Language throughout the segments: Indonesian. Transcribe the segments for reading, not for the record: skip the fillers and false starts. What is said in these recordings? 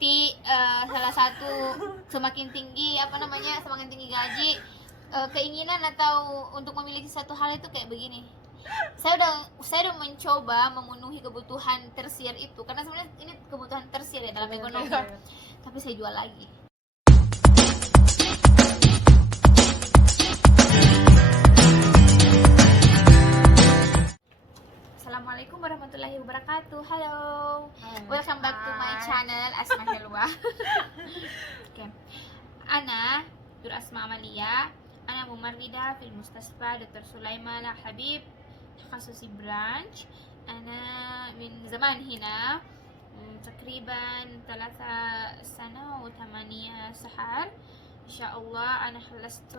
bukti salah satu semakin tinggi gaji, keinginan atau untuk memiliki satu hal itu kayak begini. Saya udah mencoba memenuhi kebutuhan tersier itu, karena sebenarnya ini kebutuhan tersier ya dalam ekonomi. Tapi saya jual lagi. Assalamualaikum warahmatullahi wabarakatuh. Halo. Welcome back to my channel Asma Helwa. Okay. Ana Dur Asma Amalia. Ana mumarrida fil Mustasfa Dr. Sulaiman Al Habib تخصصي برانش. أنا من زمان هنا تقريبا 3 سنة و8 شهر إن شاء الله. أنا خلصت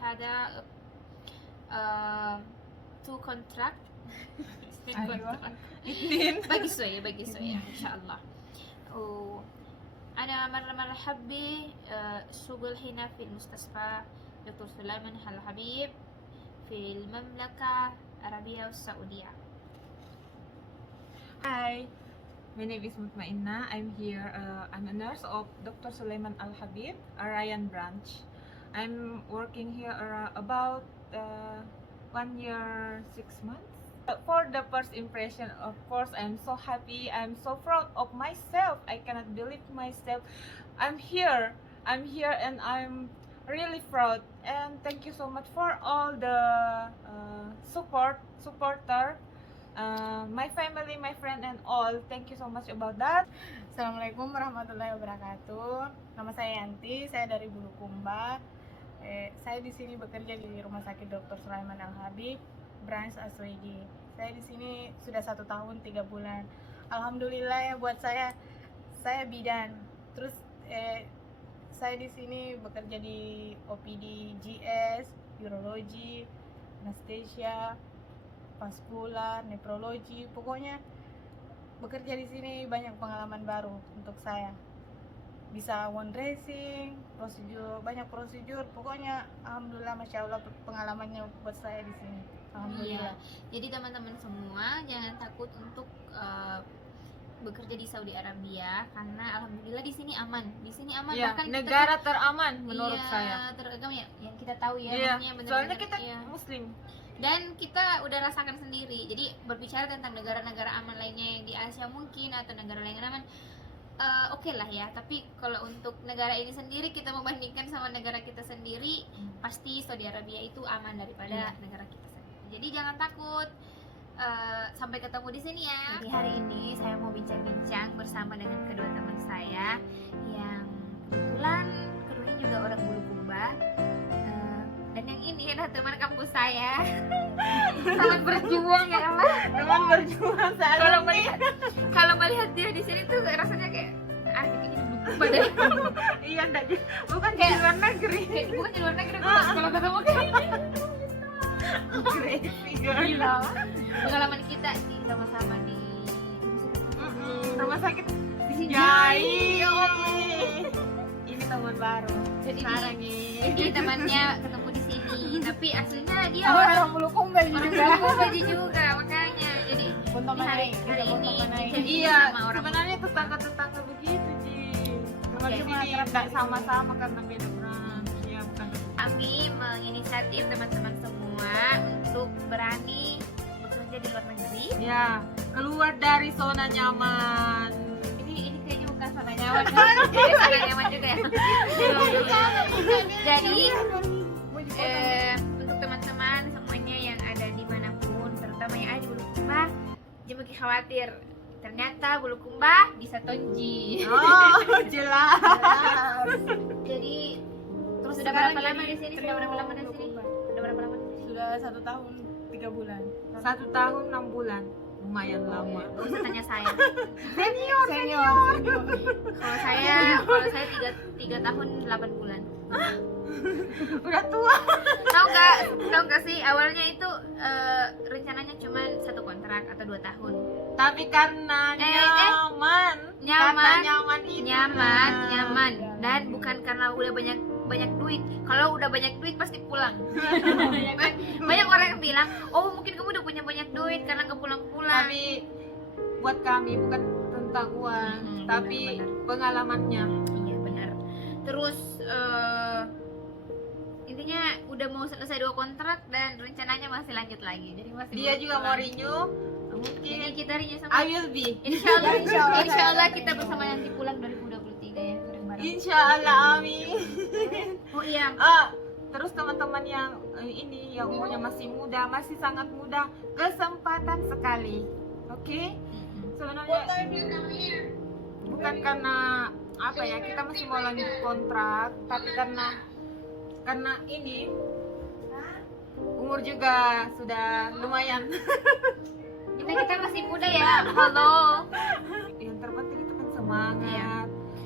هذا 2 contract. باقي شوية إن شاء الله. أنا مرة حبي الشغل هنا في المستشفى دكتور سليمان Al Habib في المملكة العربية السعودية. Hi, my name is Mutmainna. I'm here. I'm a nurse of Dr. Sulaiman Al Habib, Arayan branch. I'm working here about 1 year 6 months. For the first impression, of course, I'm so happy. I'm so proud of myself. I cannot believe myself. I'm here, and I'm really proud. And thank you so much for all the supporter. My family, my friend, and all. Thank you so much about that. Assalamualaikum warahmatullahi wabarakatuh. Nama saya Yanti, saya dari Bulukumba. Saya di sini bekerja di Rumah Sakit Dr. Sulaiman Al Habib, branch Aswedi. Saya di sini sudah 1 tahun 3 bulan. Alhamdulillah ya, buat saya bidan. Terus saya di sini bekerja di OPD, GS, urologi, anesthesia, vaskular, nefrologi. Pokoknya bekerja di sini banyak pengalaman baru untuk saya. Bisa wound dressing, banyak prosedur. Pokoknya alhamdulillah, masya Allah, pengalamannya buat saya di sini. Alhamdulillah. Jadi teman-teman semua jangan takut untuk bekerja di Saudi Arabia, karena alhamdulillah di sini aman. Ya, bahkan negara teraman menurut saya. Teragam ya, yang kita tahu ya, Iya, maksudnya benar-benar. soalnya kita iya. Muslim. Dan kita udah rasakan sendiri. Jadi berbicara tentang negara-negara aman lainnya yang di Asia mungkin, atau negara lain yang aman, oke lah ya. Tapi kalau untuk negara ini sendiri, kita membandingkan sama negara kita sendiri, pasti Saudi Arabia itu aman daripada negara kita sendiri. Jadi jangan takut. Sampai ketemu di sini ya. Jadi hari ini saya mau bincang-bincang bersama dengan kedua teman saya yang kebetulan keduanya juga orang Bulukumba. Dan yang ini adalah teman kampus saya. Teman berjuang ya Allah. Teman berjuang saat Kalau melihat dia di sini tuh rasanya kayak kayaknya Bulukumba deh. Iya, bukan di luar negeri. Kayak bukan di luar negeri, kalau ketemu kayak Crazy girl. gila. Pengalaman kita sama-sama di Rumah sakit di sini. Jai. Ini teman baru. Jadi Sekarang ini temannya ketemu di sini, tapi aslinya dia Orang Bulukumba Bulukumba juga, makanya jadi Bonto ini hari ini Iya, sama orang sebenarnya tetangga begitu, Ji. Cuma di Oke. sini nggak sama-sama karena beda branch. Ya, bukan. Kami menginisiatif teman-teman semua untuk berani bekerja di luar negeri. Ya, keluar dari zona nyaman. Ini kayaknya bukan zona nyaman, zona nyaman juga ya. Jadi untuk teman-teman semuanya yang ada dimanapun, terutama yang ada di Bulukumba, jangan lagi khawatir. Ternyata Bulukumba bisa tonji. Oh, jelas. Jadi Terus sudah sekarang berapa lama jadi di sini? trio Sudah berapa lama di sini? Bulukumba. Sudah berapa lama di sini? Sudah 1 tahun 3 bulan. 1 tahun 6 bulan. Lumayan lama. Gak usah tanya saya. Senior. Kalau saya 3 tahun 8 bulan. Udah tua. Tahu nggak sih, awalnya itu rencananya cuma 1 kontrak atau 2 tahun. Tapi karena nyaman. Kata nyaman itu. Nyaman. Dan bukan karena udah banyak duit. Kalau udah banyak duit pasti pulang. Banyak orang yang bilang, oh mungkin kamu udah punya banyak duit karena nggak pulang-pulang. Tapi buat kami bukan tentang uang, tapi benar. pengalamannya. Iya benar. Terus intinya udah mau selesai 2 kontrak dan rencananya masih lanjut lagi. Jadi masih Dia belum juga mau pulang. renew, Jadi mungkin kita renew sama I will be. Insyaallah, Insyaallah, insyaallah saya kita renew. bersama nanti pulang 2023 ya bareng-bareng. Insya Allah, amin. Oh iya, Terus teman-teman yang ini yang umurnya masih muda, masih sangat muda, kesempatan sekali. Oke? Sebenarnya bukan karena apa ya, kita masih mau lanjut kontrak, tapi karena ini umur juga sudah lumayan. kita masih muda ya. Halo. Yang terpenting itu kan semangat. Iya.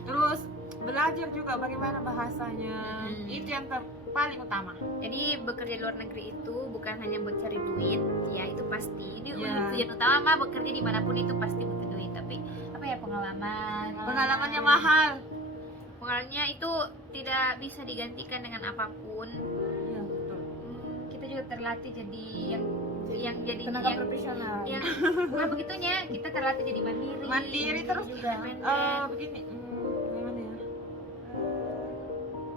Terus belajar juga bagaimana bahasanya. Itu yang paling utama. Jadi bekerja di luar negeri itu bukan hanya buat cari duit, ya itu pasti. Ini Iya. tujuan utama mah bekerja dimanapun itu pasti butuh duit. Tapi apa ya, Pengalamannya mahal. pengalamannya itu tidak bisa digantikan dengan apapun. Iya, betul. Kita juga terlatih jadi yang jadi tenaga yang profesional. bukan begitunya, kita terlatih jadi mandiri. Mandiri terus juga begini, gimana ya?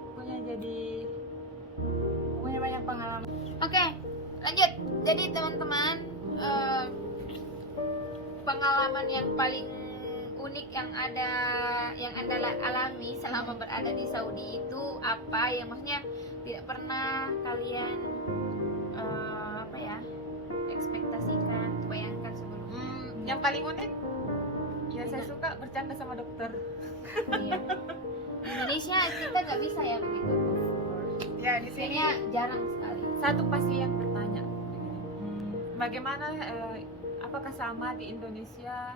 Pokoknya jadi Pokoknya banyak pengalaman. Oke, lanjut. Jadi teman-teman, pengalaman yang paling unik yang anda alami selama berada di Saudi itu apa? Yang maksudnya tidak pernah kalian apa ya, ekspektasikan, bayangkan sebelumnya. yang paling unik. Ya saya suka bercanda sama dokter. Iya. Di Indonesia kita nggak bisa ya begitu. Ya di sini Kayaknya jarang sekali. Satu pasien bertanya, bagaimana apakah sama di Indonesia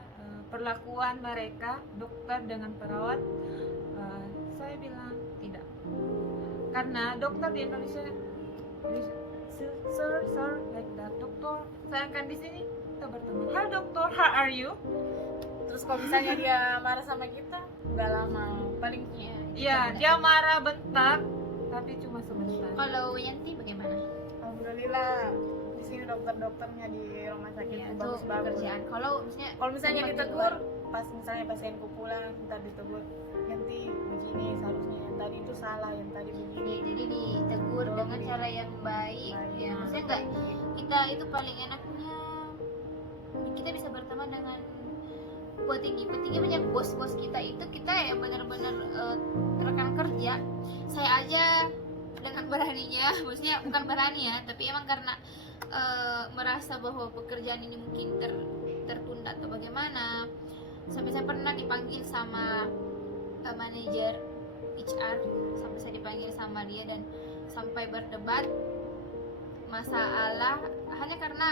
perlakuan mereka dokter dengan perawat? Saya bilang tidak, karena dokter di Indonesia sir like that dokter, sedangkan di sini kita berteman, halo dokter, how are you? terus kalau misalnya dia marah sama kita, nggak lama, paling Iya, dia marah bentar, tapi cuma sebentar. Kalau Yanti bagaimana? alhamdulillah di sini dokter-dokternya di rumah sakit Ya, itu itu bagus-bagus. pekerjaan. Kalau Kalau misalnya tempat ditegur, pas misalnya pasienku pulang, ntar ditegur, nanti begini seharusnya, yang tadi itu salah, yang tadi begini. jadi ditegur Betul, dengan iya. cara yang baik, ya maksudnya enggak, kita itu paling enaknya kita bisa berteman dengan petinggi banyak bos-bos kita itu, kita ya benar-benar rekan kerja. Saya aja dengan beraninya, maksudnya bukan berani ya, tapi emang karena merasa bahwa pekerjaan ini mungkin tertunda atau bagaimana, sampai saya pernah dipanggil sama manajer HR, sampai saya dipanggil sama dia dan sampai berdebat masalah hanya karena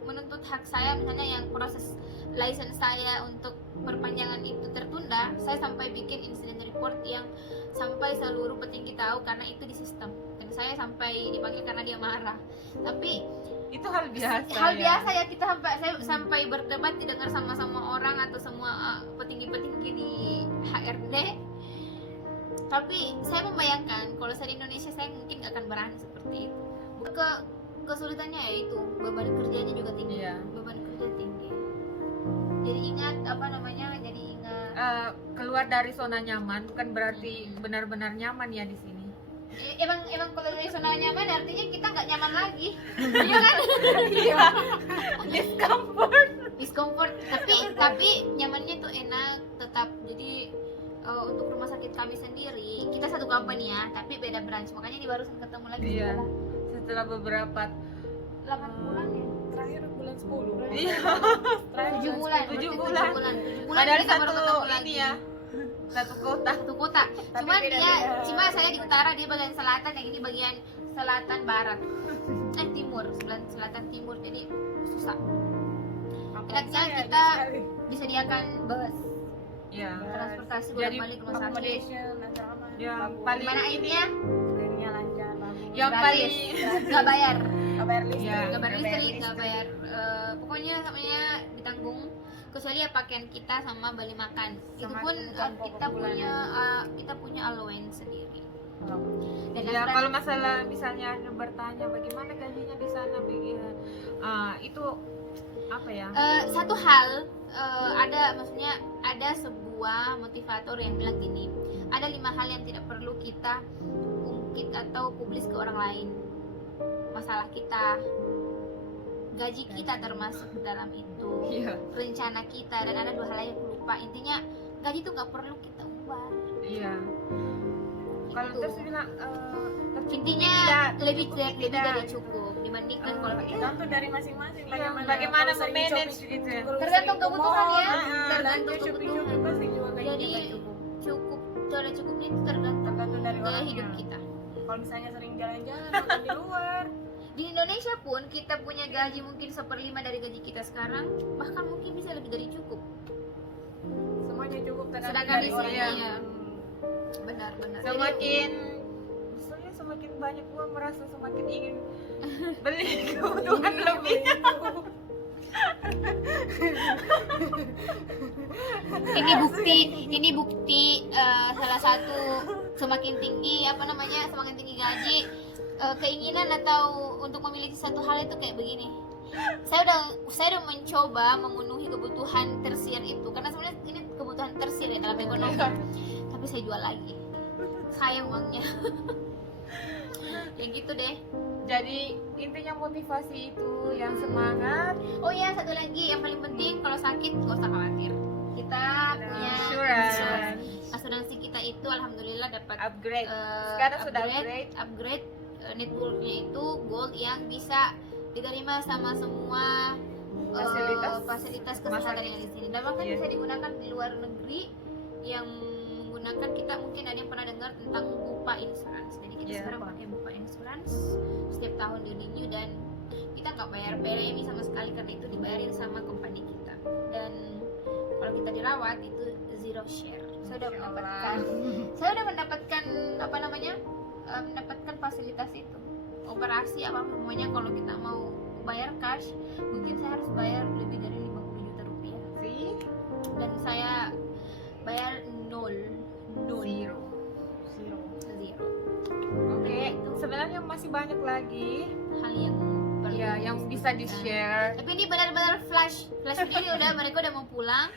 menuntut hak saya, misalnya yang proses license saya untuk perpanjangan itu tertunda. Saya sampai bikin incident report yang sampai seluruh petinggi tahu karena itu di sistem, dan saya sampai dipanggil karena dia marah. Tapi Itu hal biasa. biasa ya, kita saya sampai berdebat didengar sama orang atau semua petinggi-petinggi di HRD. Tapi saya membayangkan kalau saya di Indonesia saya mungkin gak akan berani seperti itu. Kesulitannya ya itu, beban kerjanya juga tinggi. Iya. Beban kerja tinggi. Jadi ingat Keluar dari zona nyaman bukan berarti benar-benar nyaman ya di sini. emang kalau dari zona nyaman artinya kita nggak nyaman lagi. Iya kan? Iya. Discomfort, tapi nyamannya tuh enak tetap. Jadi untuk rumah sakit kami sendiri, kita satu company ya, tapi beda branch, makanya ini barusan ketemu lagi Iya. Setelah beberapa 8 bulan ya. Terakhir bulan 10. Iya. Terakhir 7 bulan. Tujuh berarti bulan. 7 bulan. 7 bulan Padahal kita baru ketemu satu lagi. ini ya. Satu kota. Satu kota. Tapi Cuma beda-beda. cuma saya di utara, dia bagian selatan, yang ini bagian selatan barat. Timur, selatan timur. Jadi susah. Enaknya kita disediakan bus, Ya. transportasi Jadi, bolak-balik rumah sakit. accommodation, asrama, Yang bagus. paling Gimana akhirnya? Airnya lancar, bagus. Yang Gratis. paling Nggak bayar. Nggak bayar listrik. Iya. Nggak bayar listrik, nggak bayar pokoknya samanya ditanggung, kecuali ya pakaian kita sama beli makan. Itu Sama pun kebutuhan pokok kita punya allowance sendiri. Dan ya, asuran- kalau masalah misalnya Anda bertanya bagaimana gajinya di sana, itu apa ya? satu hal ada sebuah motivator yang bilang gini, ada 5 hal yang tidak perlu kita ungkit atau publis ke orang lain. Masalah kita, gaji kita termasuk dalam itu, Iya. rencana kita, dan ada 2 hal lain yang aku lupa. Intinya gaji itu nggak perlu kita umbar. Iya. Kalau Itu. terus bilang Intinya lebih dari cukup dibandingkan kalau pakai Tergantung dari masing-masing. Iya, bagaimana kalau sering memanage shopping- gitu ya. kalau Tergantung sering ke kebutuhan mall, ya. tergantung Tergantung shopping-shopping kebutuhan. pasti juga gajinya Jadi, nggak cukup. cara cukupnya itu tergantung Tergantung dari gaya orangnya. hidup kita. Kalau misalnya sering jalan-jalan makan di luar, Di Indonesia pun kita punya gaji mungkin 1/5 dari gaji kita sekarang, bahkan mungkin bisa lebih dari cukup. semuanya cukup tergantung Sedangkan dari di sini orangnya. ya. Benar-benar. Semakin banyak uang merasa semakin ingin beli kebutuhan lebih. Ini bukti salah satu semakin tinggi gaji, keinginan atau untuk memiliki satu hal itu kayak begini. Saya udah mencoba memenuhi kebutuhan tersier itu, karena sebenarnya ini kebutuhan tersier ya dalam ekonomi. Tapi saya jual lagi, sayang uangnya. Ya gitu deh. Jadi intinya motivasi itu yang semangat. Oh ya, satu lagi yang paling penting, kalau sakit gak usah khawatir. Kita punya Insurance. asuransi kita itu alhamdulillah dapat Upgrade. Sekarang sudah upgrade networknya itu gold yang bisa diterima sama semua fasilitas kesehatan yang di sini. Dan bahkan Iya. bisa digunakan di luar negeri yang menggunakan, kita mungkin ada yang pernah dengar tentang Bupa Insurance. Jadi kita Iya. sekarang pakai Bupa Insurance, setiap tahun di renew dan kita nggak bayar PLMI sama sekali karena itu dibayarin sama company kita. Dan kalau kita dirawat itu zero share. Saya udah mendapatkan mendapatkan fasilitas itu, operasi apa semuanya. Kalau kita mau bayar cash mungkin saya harus bayar lebih dari 50 juta rupiah, See? dan saya bayar nol. Zero. Seperti Oke, itu. sebenarnya masih banyak lagi Hal yang perlu ya yang bisa disebutkan. di-share. Tapi ini benar-benar flash begini, mereka udah mau pulang,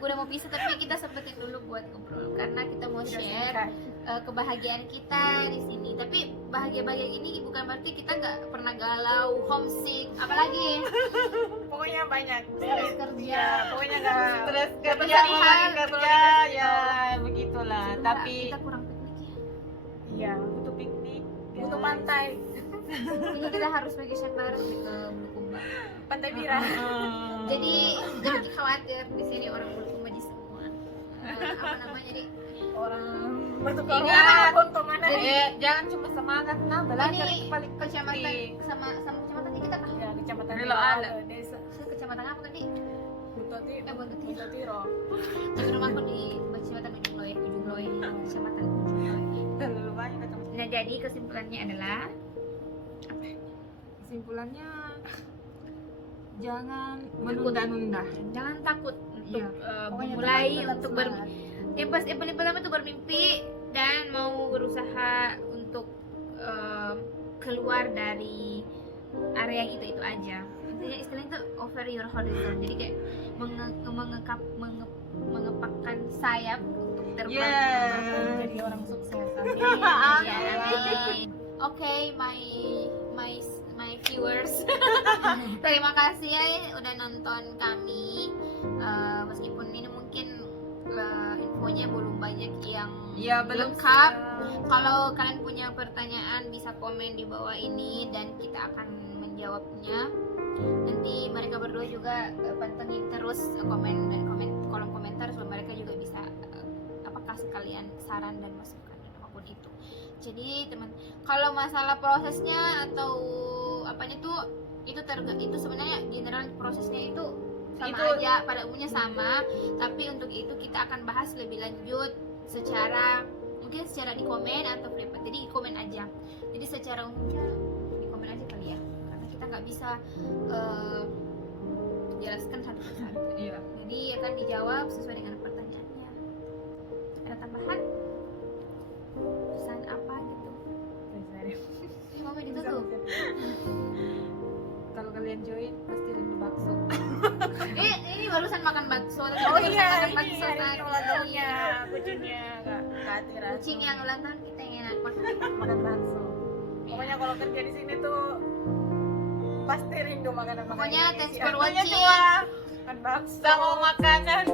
udah mau pisah, tapi kita sempetin dulu buat ngobrol karena kita mau share kebahagiaan kita di sini. Tapi bahagia-bahagia ini bukan berarti kita nggak pernah galau, homesick, apalagi Pokoknya banyak. stres kerja. Pokoknya nggak Stres Dapat kerja, satu hal, kerja ya begitulah. Tapi kita kurang piknik ya. Iya. butuh piknik, Butuh guys. pantai, Ini kita harus vacation bareng nih ke Bulukumba. pantai Bira. Jadi jangan khawatir, di sini orang Bulukumba di semua. Apa namanya nih? Orang bertukar Ingat. untuk mana? Jangan cuma semangat, nah belajar Ini itu paling kecamatan penting. sama kecamatannya kita kan? Ya, kecamatan Relo Ala. desa Kecamatan apa tadi? Buntutiro. Buntutiro. Tapi rumahku di kecamatan Ujung Loe, kecamatan Ujung Loe. Terlalu banyak kata. Nah, jadi kesimpulannya adalah Kesimpulannya jangan menunda-nunda. jangan takut untuk Iya. Pokoknya mulai, tetap untuk semangat. yang paling pertama itu bermimpi dan mau berusaha untuk keluar dari area yang itu aja. Intinya istilahnya itu over your horizon, jadi kayak mengepakkan sayap untuk terbang. Yeah. Jadi orang sukses. Amin. Ya, amin. Oke, my viewers. Terima kasih ya udah nonton kami. Meskipun ini mungkin infonya belum banyak yang Ya belum lengkap. Kalau kalian punya pertanyaan bisa komen di bawah ini dan kita akan menjawabnya. Nanti mereka berdua juga pantengin terus kolom komentar supaya mereka juga bisa kasih kalian saran dan masukan dan apapun itu. Jadi teman, kalau masalah prosesnya atau apanya itu sebenarnya general prosesnya itu sama aja, pada umumnya sama, tapi untuk itu kita akan bahas lebih lanjut mungkin secara di komen atau private. Jadi di komen aja. Jadi secara umumnya di komen aja kali ya, karena kita nggak bisa jelaskan satu persatu. Iya. Jadi akan dijawab sesuai dengan pertanyaannya. Ada tambahan? Pesan apa gitu? Ini mau ditutup. Kalau kalian join pasti rindu bakso. Ini barusan makan bakso. Tapi Oh barusan iya, makan ini bakso hari tadi. ini ulang tahunnya kucingnya Kak Atira. Kucing yang ulang tahun kita yang enak makan. Makan bakso. Pokoknya kalau kerja di sini tuh pasti rindu makanan-makanan Pokoknya Indonesia. thanks for Artinya watching. cuma makan bakso. Sama makanan.